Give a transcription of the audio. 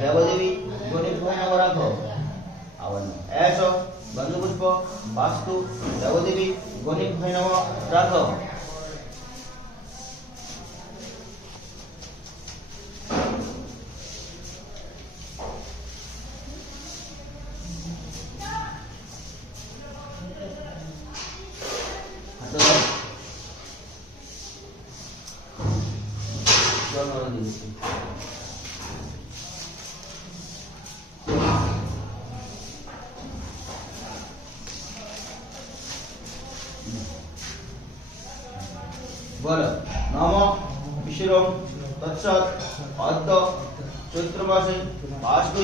দেবদেবী গণিত হয় নম রাখো আবার এস গন্ধপুষ্প বাস্তু দেবদেবী গণিত হয় নম রাখো বলো নম বিশ্বরম তৎসৎ অদ্য চৈত্র মাসে 5